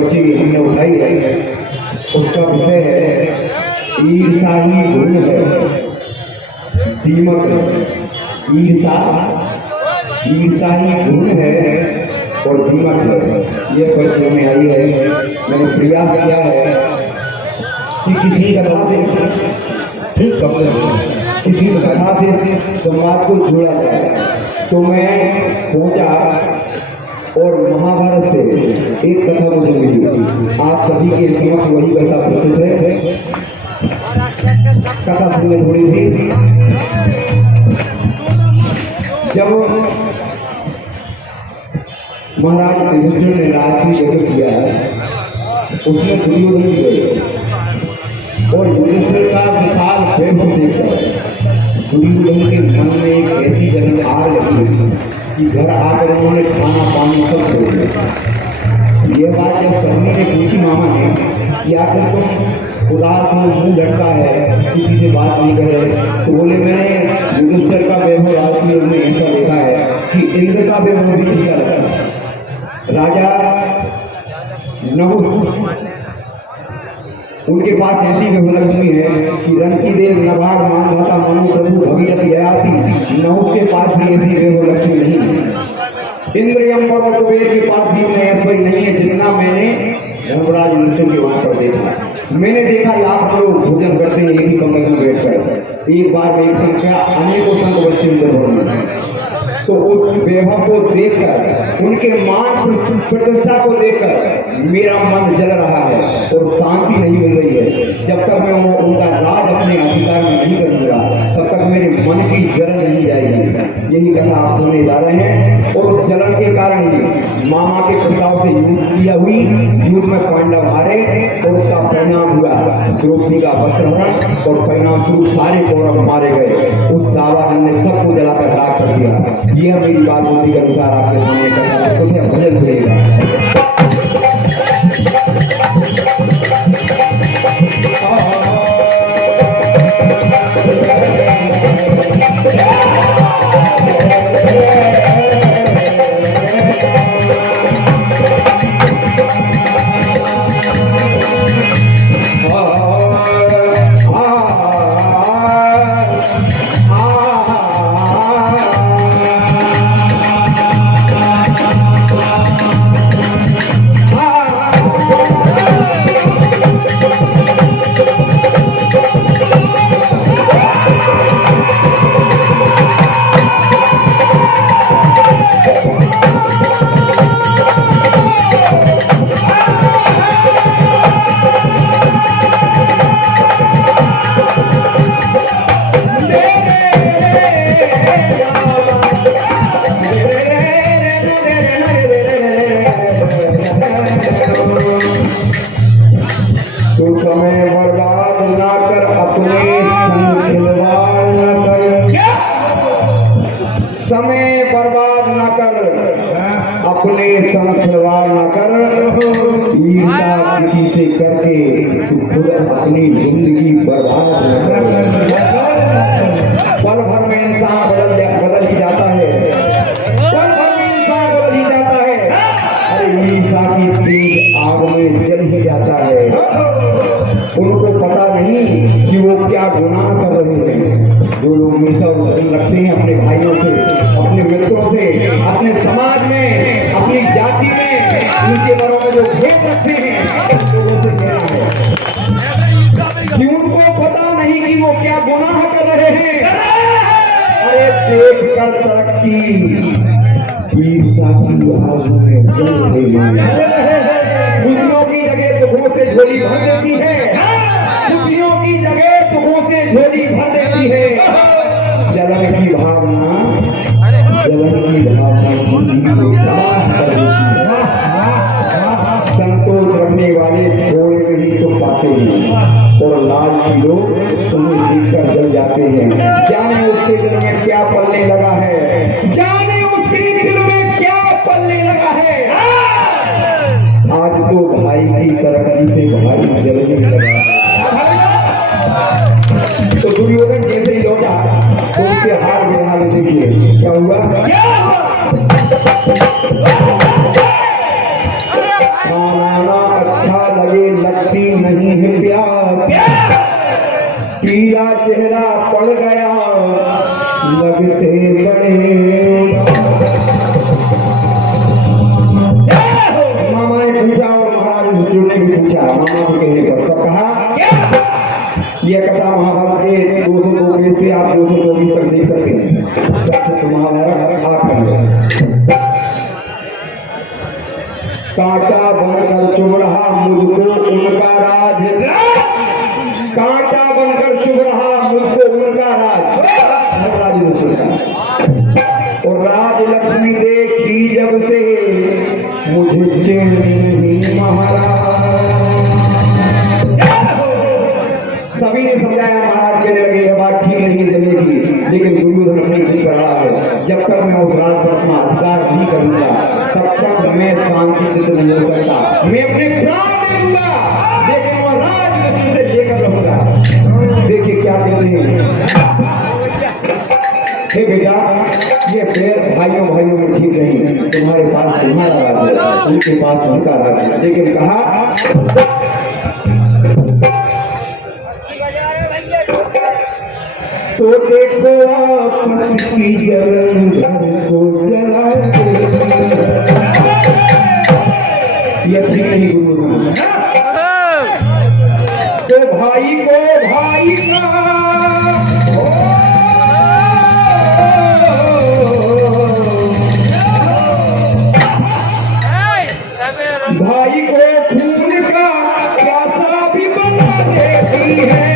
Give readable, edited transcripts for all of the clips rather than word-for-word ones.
पर्ची हमने उठाई है उसका विषय है ईर्षाही गुण है दीमक। ईर्षाही गुण है और दीमक है। यह पर्ची हमें आई है। मैंने प्रयास किया है कि किसी कथा से समाज को जोड़ा जाए। तो मैं पहुंचा और महाभारत से एक कथा मुझे मिली। आप सभी के समक्ष वही कथा प्रस्तुत है। कथा सुनने थोड़ी सी। जब महाराज युधिष्ठिर ने राजसी यज्ञ किया उसमें दुर्योधन गए और युधिष्ठिर का विशाल वैभव देखकर दुर्योधन के मन में एक ऐसी जलन आ लगी कि घर आकर उन्होंने खाना पानी सब छोड़ दिया। यह बात जब सभी ने पूछी मामा ने कि आखिर तुम उदास में मुंह लटका है किसी से बात नहीं कर रहे, तो बोले मैंने युधिष्ठिर का वैभव राजसी में ऐसा देखा है कि इंद्र का वैभव भी किया रहता। राजा नहुष उनके पास ऐसी विभलक्ष्मी है कि रंकी देव नभाग मानधाता मनु प्रभु भगीरथ गयाति नहुष के पास भी ऐसी विभलक्ष्मी नहीं। इंद्र यम और कुबेर के पास भी मैं ऐश्वर्य नहीं है जितना मैंने धर्मराज युधिष्ठिर के वहां पर देखा। मैंने देखा लाख लोग भोजन करते हैं एक ही कमरे में बैठकर, एक बार में एक संख्या अनेकों संत बस्ती में। तो उस वैभव को देखकर उनके मान प्रतिष्ठा को देखकर मेरा मन जल रहा है और शांति नहीं मिल रही है। जब तक मैं वो उनका राज अपने अधिकार में नहीं करूंगा तब तक मेरे मन की जलन नहीं जाएगी। यही कथा आप सुनने जा रहे हैं। और उस जलन के कारण ही मामा के प्रस्ताव से युद्ध क्रिया हुई। युद्ध में पांडव हारे और उसका परिणाम हुआ द्रौपदी का वस्त्रहरण और परिणाम स्वरूप सारे कौरव मारे गए। उस दावानल ने सबको जलाकर राख कर दिया। यह मेरी बात बुद्धि के अनुसार आपके सामने कथा प्रस्तुत है। भजन सुनिएगा। समय बर्बाद न कर, अपने संग खिलवाड़ न कर। ईर्ष्या किसी से करके तू खुद अपनी जिंदगी बर्बाद न कर। पल भर में इंसान बदल ही जाता है। पल भर में इंसान बदल ही जाता है। अरे ईर्ष्या की तेज आग में जल ही जाता है। उनको पता नहीं कि वो क्या गुनाह कर रहे हैं। जो लोग हमेशा रखते हैं अपने भाइयों से, अपने मित्रों से, अपने समाज में, अपनी जाति में, नीचे वर्गों में जो भेद रखते हैं उन लोगों से कहना है कि उनको पता नहीं कि वो क्या गुनाह कर रहे हैं। अरे देख कर तरक्की ईर्ष्या की आग में जल रही है। खुशियों की जगह दुखों से झोली भर देती है। खुशियों की जगह दुखों से झोली भर देती है। जलन की भावना जिंदगी को तबाह कर देती है। संतोष रखने वाले थोड़े में ही सुख पाते हैं और लालची लोग उन्हें देखकर जल जाते हैं। जाने उसके दिल में क्या पलने लगा है। जाने उसके दिल में क्या पलने लगा है। आज तो भाई की तरक्की से भाई जलने लगा है। तो दुर्योधन जैसे ही लौटा तो उसके हार में हाल देखिए क्या हुआ। ना कांटा बनकर चुभ रहा मुझको उनका राज, कांटा बनकर चुभ रहा मुझको उनका राज। राज ने सोचा और राज लक्ष्मी देखी जब से मुझे चैन नहीं महाराज। सभी ने समझाया महाराज कहने लगे यह बात ठीक नहीं चलेगी, लेकिन दुर्योधन अपनी जिद पर अड़ा है। जब तक मैं उस राज पर अपना अधिकार नहीं करूंगा तब तक मैं शांति चित्त नहीं हो सकता। मैं अपने प्राण दूंगा लेकिन वो राज लक्ष्मी से लेकर रहूंगा। देखिए क्या कहते हैं, हे बेटा ये पैर भाइयों भाइयों में ठीक नहीं, तुम्हारे पास तुम्हारा राज है, उनके पास उनका राज है। लेकिन कहा तो देखो आपस की जलन घर को जला, ये ठीक नहीं गुरु। तो भाई को भाई का भाई को खून का प्यासा भी बना देती है।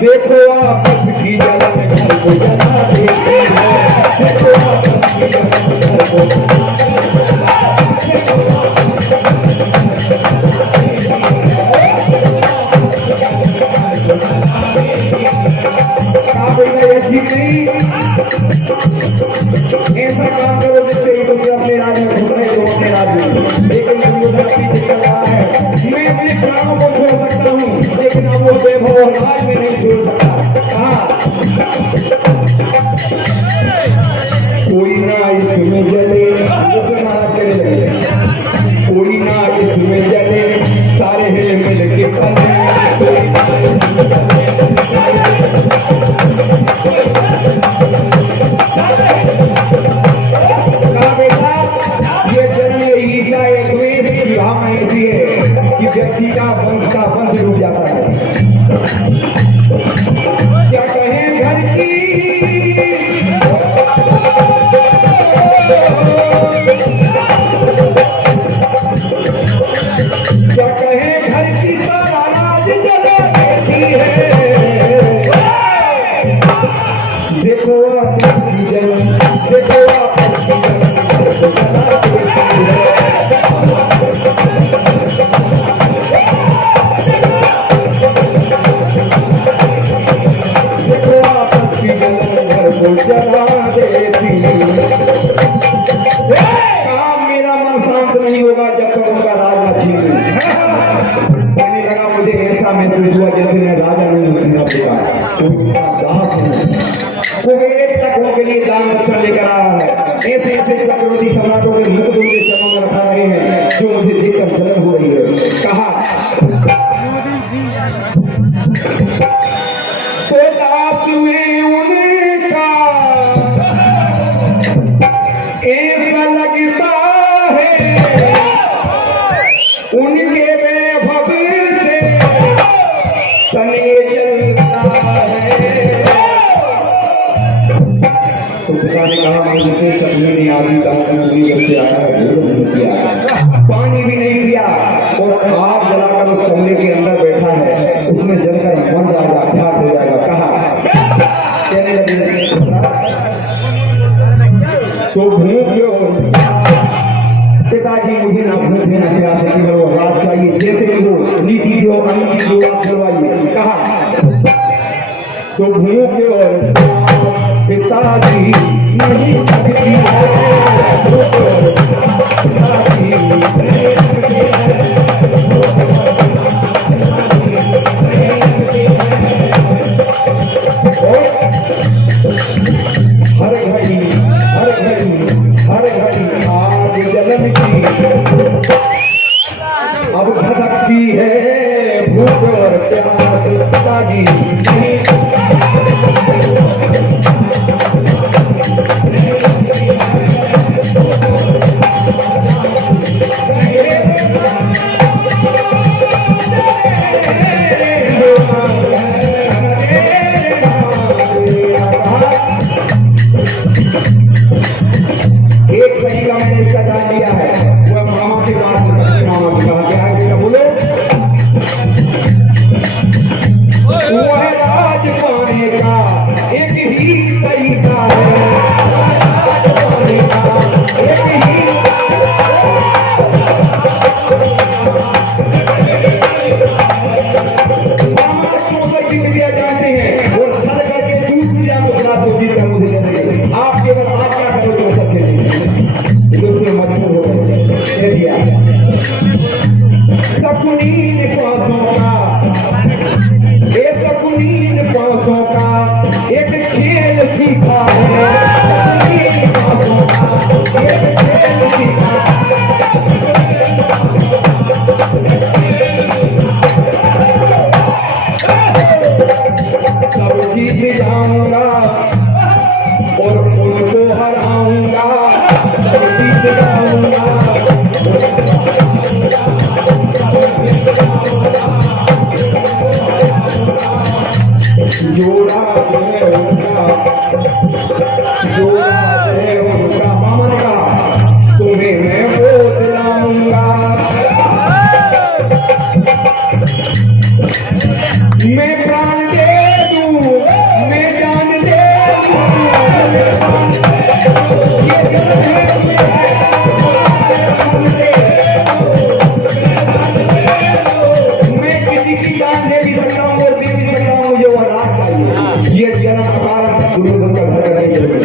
देखो आपस की जलन घर को जला देती है। देखो आपस की जलन घर को ऐसा काम करो जिससे अपने राज में घुस रहे हो अपने राज में। लेकिन दुर्योधन पीछे कर रहा है, मैं अपने प्राणों को छोड़ सकता हूँ लेकिन अब वो वैभव और राज में नहीं छोड़ सकता। कहा कोई ना इसमें जले, महाराज कहने लगे कोई ना इसमें जले, सारे हिल मिल के फले। व्यक्ति का वंश डूब जाता है। क्या कहें घर की क्या कहें घर की सारा राज जला देती है। देखो आपकी जलन, देखो आपकी जलन जला देती है। काम मेरा मन शांत नहीं होगा जब तक उनका राज न छीन लूं। कहने लगा मुझे ऐसा महसूस हुआ जैसे मैं राजा नहीं हूँ, दास हूँ। कुबेर तक उनके लिए दान दक्षिण लेकर आया है। ऐसे ऐसे चक्रवर्ती सम्राटों के मुख उनके चरणों में रखा रहे हैं जो मुझे देखकर जलन हो रही है। कहा तो दास में उनका ऐसा लगता है उनके वैभव से तने जलता है। तो पिता ने कहा मुझसे सपने ने आज ही से आया है, पानी भी नहीं दिया और आग जलाकर उस कमरे के अंदर बैठा है, उसमें जलकर बंद आ जाएगा, ठाट हो जाएगा। कहा कहने लगे तो भूख पिताजी मुझे ना भूख ना प्यास है, वो रात चाहिए जैसे भी हो, नीति जो अनीति जो आप करवाइए। कहा तो भूख और पिताजी नहीं सकती हर घड़ी आग जलन की अब धधकती है भूख और प्यास। पिताजी एक तरीका मैंने इसका जान लिया है वो अब मामा के पास मामा ने कहा क्या है बेटा बोलो वो है राज पाने का एक ही तरीका है राज पाने का एक ही मामा 64 की विद्या जानते हैं वो सर करके दूध पिया मुझे सोची का मुझे देंगे आप केवल आज क्या करो तो सब खेलेंगे दूसरे मजबूर हो गए दे दिया सकुनीन पासों का एक सकुनीन पासों का एक खेल सीखा है सकुनीन पासों का एक खेल सीखा सब जीत जाऊंगा और उनको हराऊंगा सब जीत जाऊंगा जोड़ा है उनका मामा ने कहा तुम्हें मैं वो दिलाऊंगा मैं प्राण दे दूं मैं जान दे दूं ये गलत है मैं किसी की जान दे भी सकता हूँ और दे भी सकता हूँ मुझे वो राज चाहिए ये जन्म का कारण दुर्योधन का घर नहीं है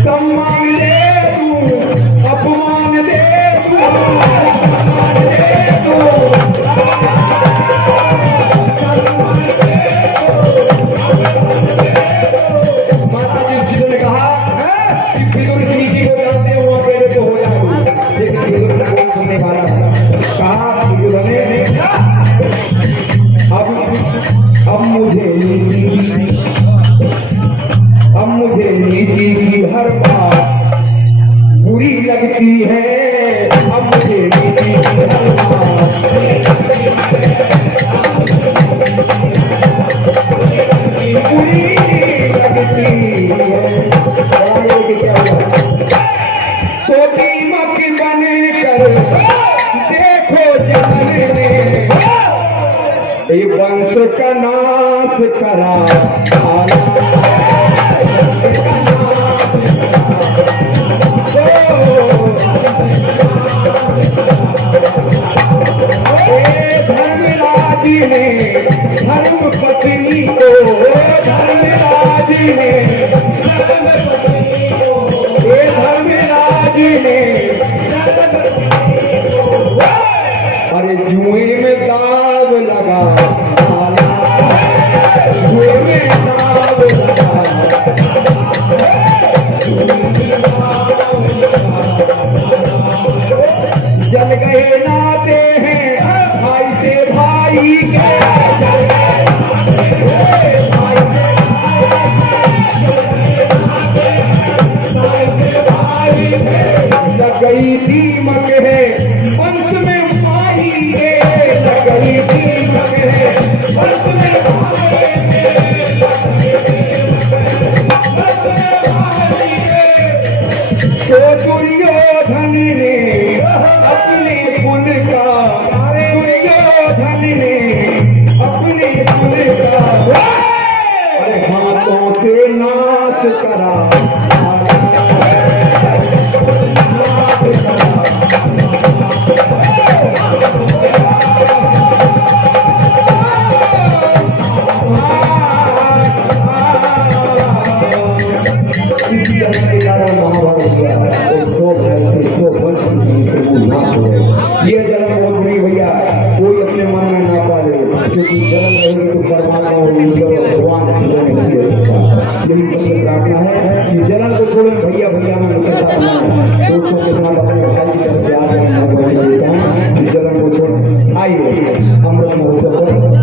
सम्मान दे दूं अपमान दे दूं सम्मान दे दूं माता जी जिसने कहा कि विदुर जी को जानते हैं वहां पहले तो हो जाए लेकिन विदुर को कौन सुनने वाला कहा विदुर ने अब मुझे नीति की हर बात बुरी लगती है अब मुझे नीति की हर बात बुरी लगती है छोटी मक बने कर देखो जाने ये वंश का नाश करा धर्मराज ने धर्म पत्नी को धर्मराज ने अरे जुए में दाव लगा जुए में दाव लगा जल गए नाते हैं भाई से भाई के गई दीमक है पंच में माही है गई दीमक है पंच में माही तो दुर्योधन ने अपने कुल का दुर्योधन ने अपने कुल का अरे हाथों से नाश करा ये जन्म बहुत बड़ी भैया कोई अपने मन में ना पाले क्योंकि जन्म रहेगी तो परमात्मा और ईश्वर भगवान से नहीं दे सकता यही सबसे प्रार्थना है कि जन्म को छोड़े भैया भैया में मित्रता बनाए दोस्तों के साथ अपने भाई की तरफ प्यार करना इस जन्म को छोड़ आइए अमृत महोत्सव पर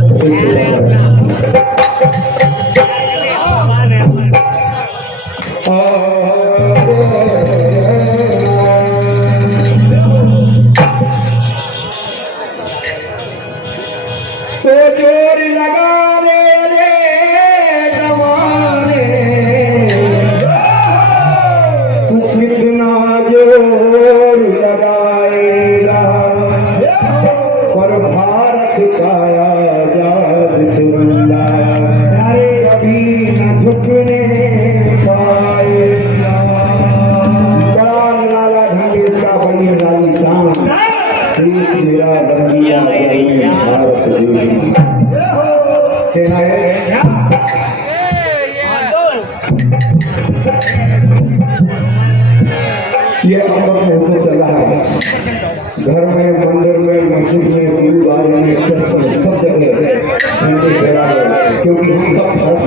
तो जोर लगा रे जवाने तू कितना सेना है ये अमृत महोत्सव चल रहा है। घर में, मंदिर में, मस्जिद में, गुरुद्वारे में, चर्च में, सब जगह झंडे फहरा रहे, क्योंकि हम सब भारत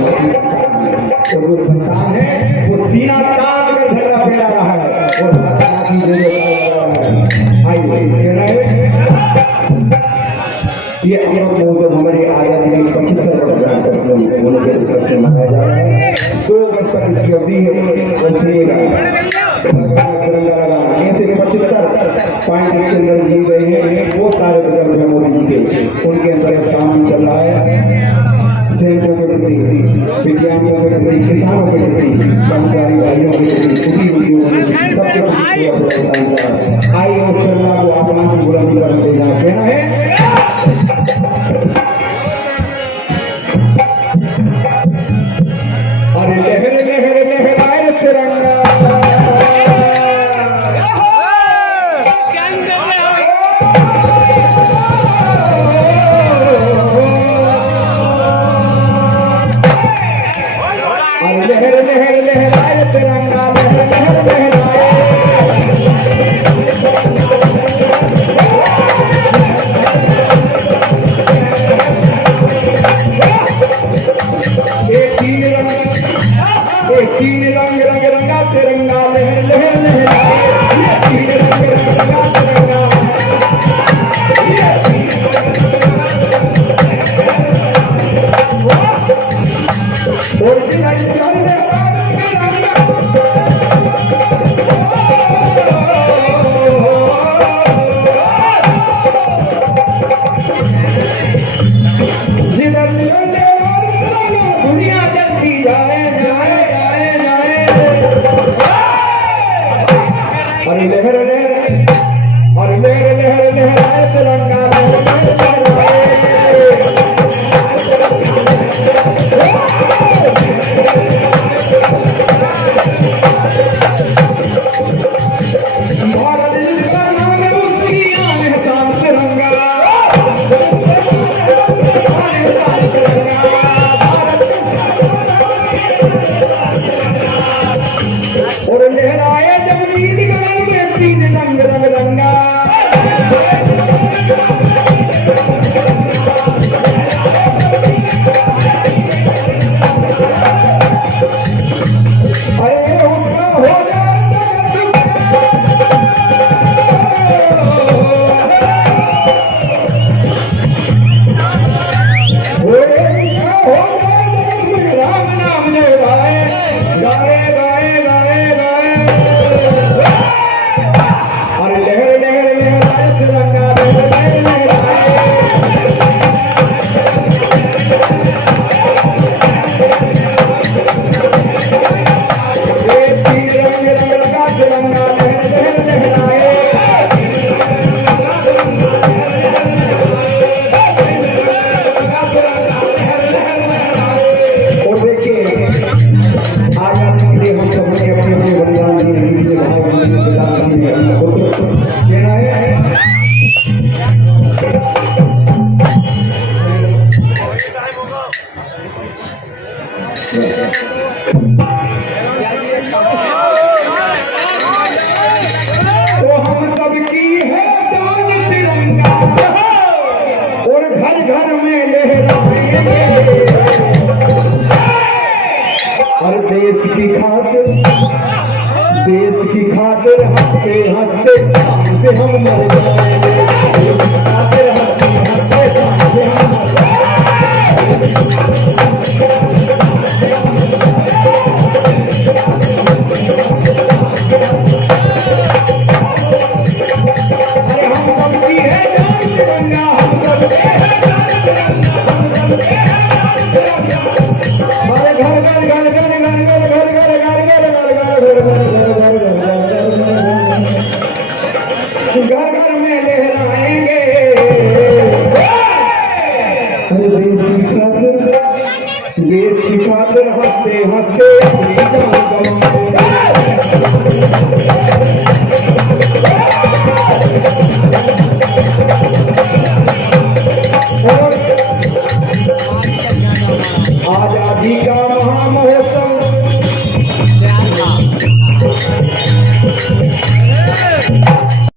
तो जो संस्थान है वो सीना तान कर झंडा फहरा रहा है और भारत माता की जय आइए ये अमृत महोत्सव हमारी आजादी की 75 वर्षगांठ होने के तरफ से मनाया जा रहा है। 2 अगस्त तक इसकी अवधि है। तिरंगा लगाना ऐसे 75 पॉइंट इसके अंदर दिए गए हैं। वो सारे विकल्प हैं मोदी जी के, उनके अंदर काम चल रहा है। सैनिकों के प्रति, विज्ञानियों के प्रति, किसानों के प्रति, कर्मचारी भाइयों के प्रति, सबके प्रति आइए उस तिरंगा को आसमान की बुलंदी पर ले जाए। कहना है अरे लहर लहर लहराए तिरंगा लहर लहर लहराए तिरंगा लहर लहर लहराए तीन रंग रंग रंगा तिरंगा लहर लहर लहराए तीन रंग रंग रंगा तिरंगा दुनिया चलती जाए जाए जाए जाए और लहर लहर और लहर लहर लहराए तिरंगा लहर लहर भारत जिसका नाम है उसकी आन है शान तिरंगा और लहराए जगमीत गगन में तीन रंग रंग रंगा अरे उनका हो राम नाम जय गाए गाए गाए गाए गाए और लहर लहर लहराए तिरंगा लहर लहर लहराए तीन रंग रंग लगा तिरंगा लहर लहर लहराए और देखिए आजादी के लिए हम सब ने अपने अपने बलिदान दिए, इसलिए भाई बहन बलिदान दिए, देना है। तो हम सबकी है जान तिरंगा और घर घर में लहराएंगे और देश की खातिर हंसते हंसते हंसते हम मर जाएंगे हंसते हंसते हंसते हम मर जाएंगे